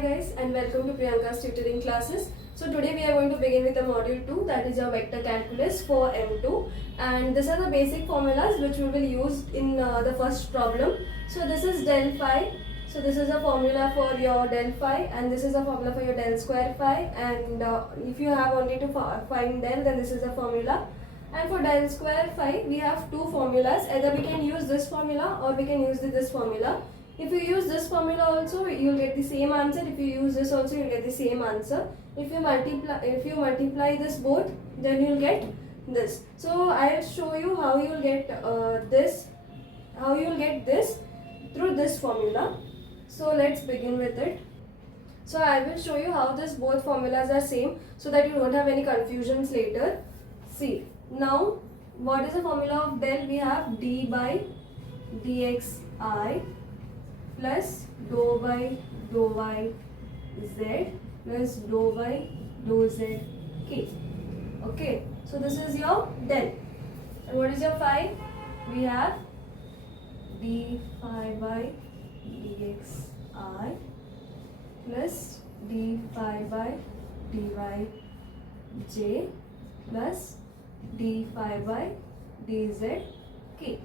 guys and welcome to Priyanka's tutoring classes. So today we are going to begin with the module 2, that is your vector calculus for M2, and these are the basic formulas which we will use in the first problem. So this is del phi. So this is a formula for your del phi and this is a formula for your del square phi, and if you have only to find del, then this is a formula. And for del square phi we have two formulas. Either we can use this formula or we can use this formula. If you use this formula also, you will get the same answer. If you use this also, you will get the same answer. If you multiply this both, then you will get this. So I will show you how you will get this through this formula. So let's begin with it. So I will show you how this both formulas are same, so that you don't have any confusions later. See, now what is the formula of del? We have d by dxi plus dou by dou y z plus dou by dou z k. Okay, so this is your del. And what is your phi? We have d phi by dxi plus d phi by dy j plus d phi by dz k.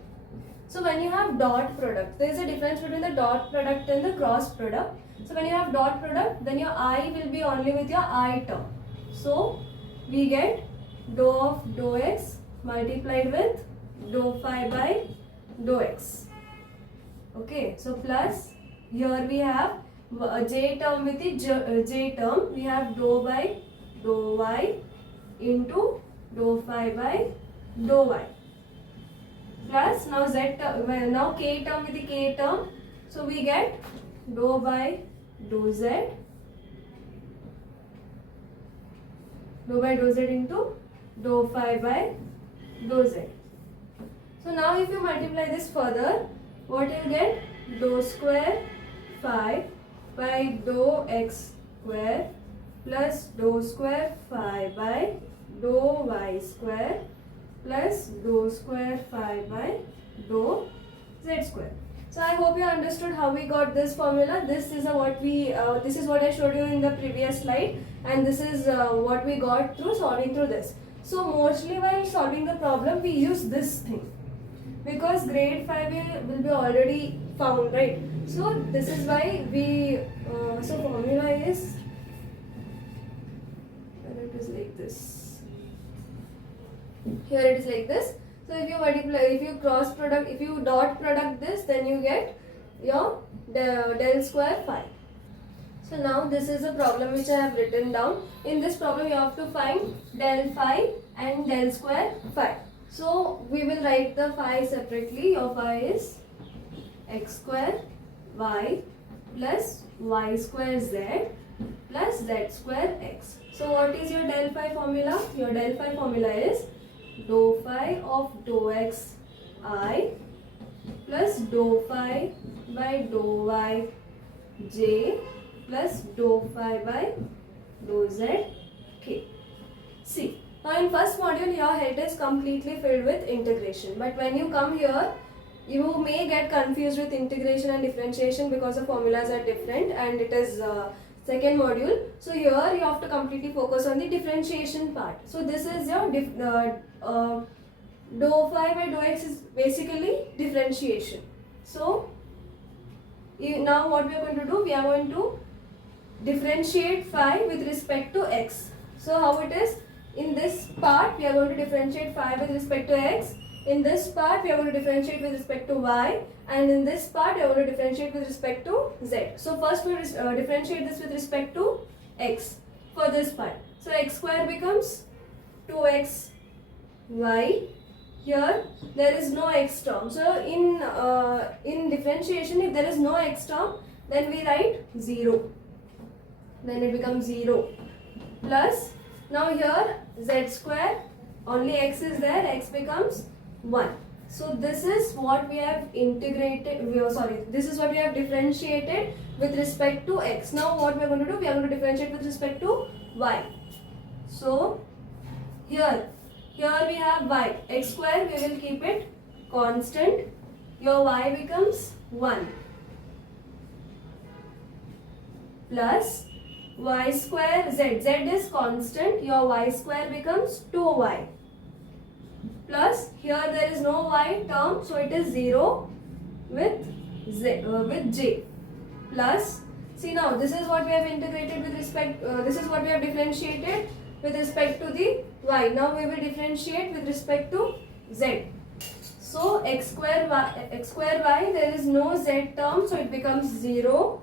So when you have dot product, there is a difference between the dot product and the cross product. So when you have dot product, then your I will be only with your I term. So we get dou of dou x multiplied with dou phi by dou x. Okay, so plus here we have j term with the j term. We have dou by dou y into dou phi by dou y. Plus now now k term with the k term, so we get dou by dou z into dou phi by dou z. So now if you multiply this further, what you get? Dou square phi by dou x square plus dou square phi by dou y square plus dou square phi by dou z square. So I hope you understood how we got this formula. This is what I showed you in the previous slide, and this is what we got through solving through this. So mostly while solving the problem we use this thing, because grade 5 will be already found, right? So this is why we so formula is, and it is like this. Here it is like this. So if you cross product, if you dot product this, then you get your del square phi. So now this is a problem which I have written down. In this problem you have to find del phi and del square phi. So we will write the phi separately. Your phi is x square y plus y square z plus z square x. So what is your del phi formula? Your del phi formula is dou phi of dou x I plus dou phi by dou y j plus dou phi by dou z k. See, now in first module your head is completely filled with integration, but when you come here you may get confused with integration and differentiation because the formulas are different, and it is second module. So here you have to completely focus on the differentiation part. So this is your dou phi by dou x is basically differentiation. So now what we are going to do, we are going to differentiate phi with respect to x. So how it is? In this part we are going to differentiate phi with respect to x. In this part we are going to differentiate with respect to y, and in this part we are going to differentiate with respect to z. So first we differentiate this with respect to x for this part. So x square becomes 2x y. Here there is no x term. So in differentiation, if there is no x term, then we write 0. Then it becomes 0 plus, now here z square, only x is there, x becomes 1. So this is what we have this is what we have differentiated with respect to x. Now what we are going to do, we are going to differentiate with respect to y. So here we have y, x square we will keep it constant, your y becomes 1. plus y square z. Z is constant. Your y square becomes 2y. Plus here there is no y term, so it is 0 with with j. Plus, see now this is what we have integrated with respect. This is what we have differentiated with respect to the y. Now we will differentiate with respect to z. So x square y, there is no z term, so it becomes 0,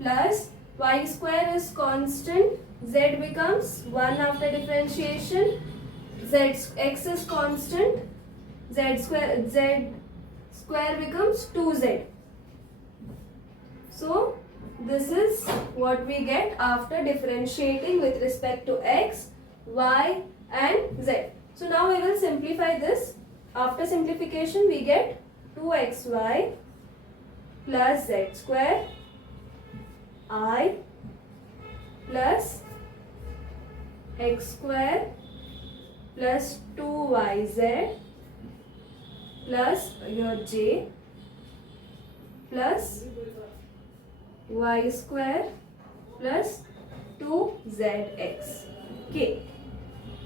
plus y square is constant, z becomes 1 after differentiation, x is constant, z square becomes 2z. So this is what we get after differentiating with respect to x, y and z. So now we will simplify this. After simplification we get 2xy plus z square I plus x square plus 2yz plus your j plus y square plus 2zx. Okay.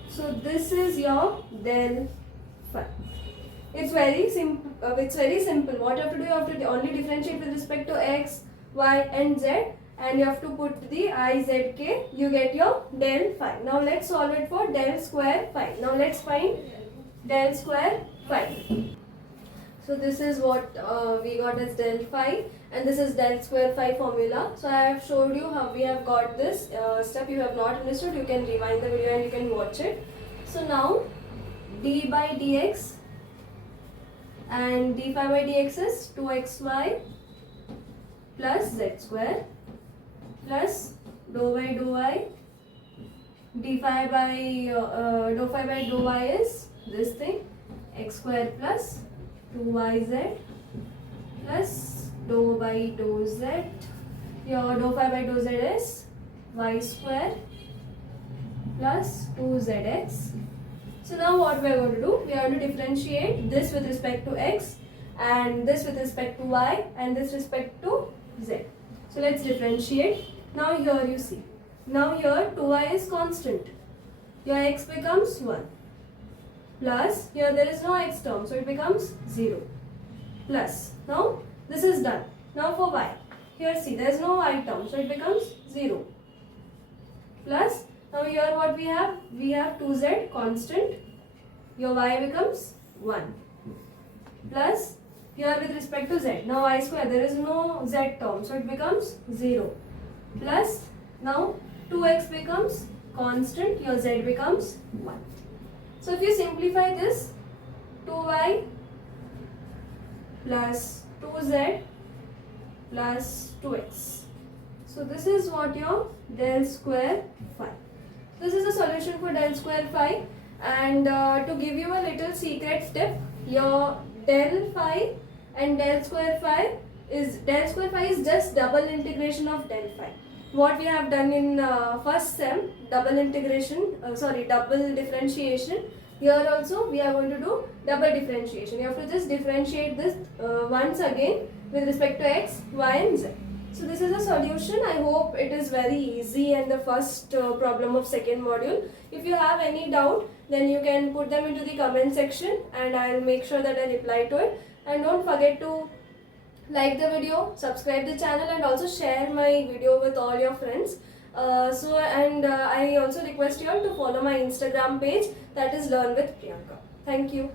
So this is your del phi. It's very simple. What you have to do, you have to only differentiate with respect to x, y and z, and you have to put the I, z, k. You get your del phi. Now let's solve it for del square phi. Now let's find del square phi. So this is what we got as del phi, and this is del square phi formula. So I have showed you how we have got this step. You have not understood, you can rewind the video and you can watch it. So now d by dx and d phi by dx is 2xy plus z square plus dou by dou y. D phi by dou phi by dou y is this thing, x square plus 2yz plus dou by dou z. Your dou phi by dou z is y square plus 2zx. So now what we are going to do, we are going to differentiate this with respect to x and this with respect to y and this respect to z. So let's differentiate. Now here you see, now here 2y is constant, your x becomes 1, plus here there is no x term, so it becomes 0, plus now this is done. Now for y, here see there is no y term, so it becomes 0, plus now here what we have 2z constant, your y becomes 1, plus here with respect to z, now y square, there is no z term, so it becomes 0, plus now 2x becomes constant, your z becomes 1. So if you simplify this, 2y plus 2z plus 2x. So this is what your del square phi. This is a solution for del square phi, and to give you a little secret tip, your del phi and del square phi is just double integration of del phi. What we have done in first sem, double differentiation. Here also we are going to do double differentiation. You have to just differentiate this once again with respect to x, y and z. So this is a solution. I hope it is very easy and the first problem of second module. If you have any doubt, then you can put them into the comment section and I will make sure that I reply to it. And don't forget to like the video, subscribe the channel and also share my video with all your friends. I also request you all to follow my Instagram page, that is Learn with Priyanka. Thank you.